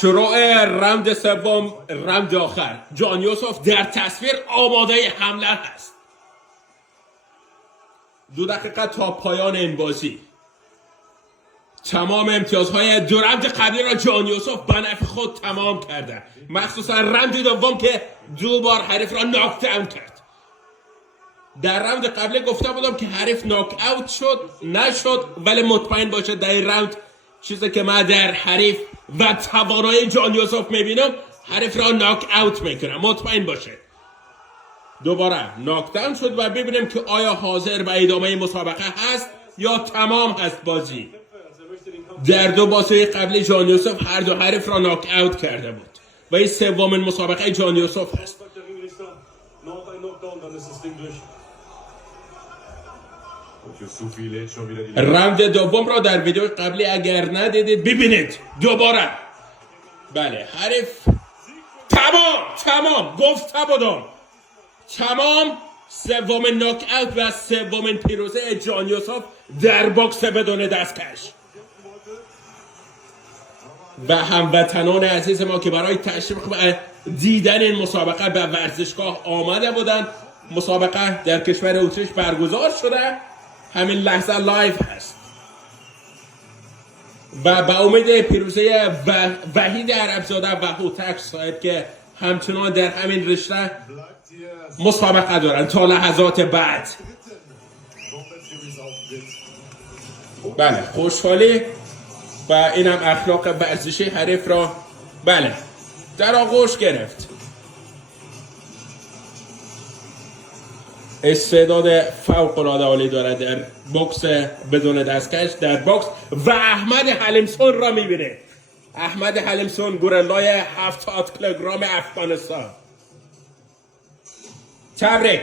شروع راند سوم، راند آخر، جان یوسف در تصویر آماده حمله هست. 2 دقیقه تا پایان این بازی. تمام امتیازهای 2 راند قبلی را جان یوسف به نفع خود تمام کرده، مخصوصا راند دوم که 2 بار حریف را ناک داون کرد. در راند قبلی گفته بودم که حریف ناک اوت شد، نشد، ولی مطمئن باشد در این راند چیزی که من در حریف و توانایی جان یوسف میبینم، حریف را ناک اوت میکنه، مطمئن باشه. دوباره ناک داون شد و ببینیم که آیا حاضر به ادامه مسابقه هست یا تمام هست بازی. در 2 بازی قبلی جان یوسف هر 2 حریف را ناک اوت کرده بود و این سومین مسابقه جان یوسف هست. راند دوم را در ویدیو قبلی اگر ندیدید ببینید دوباره. بله حریف تمام گفته بودم تمام. سومین ناک اوت و سومین پیروزی جان یوسف در باکس بدون دستکش. و هموطنان عزیز ما که برای تشویق و دیدن این مسابقه به ورزشگاه آمده بودند، مسابقه در کشور اتریش برگزار شده، همین لحظه لایو هست و به امید پیروزی وحید عربزاده و هوتک صاحب که همچنان در همین رشته مسابقه دارن تا لحظات بعد. بله خوشحالی و اینم اخلاق ورزشی حریف را بله در آغوش گرفت. استعداد فوق العاده عالی داره در بوکس بدون دستکش، در بوکس. و احمد حلیمسون را میبینه، احمد حلیمسون گورلای 70 کیلوگرم افغانستان. تبریک.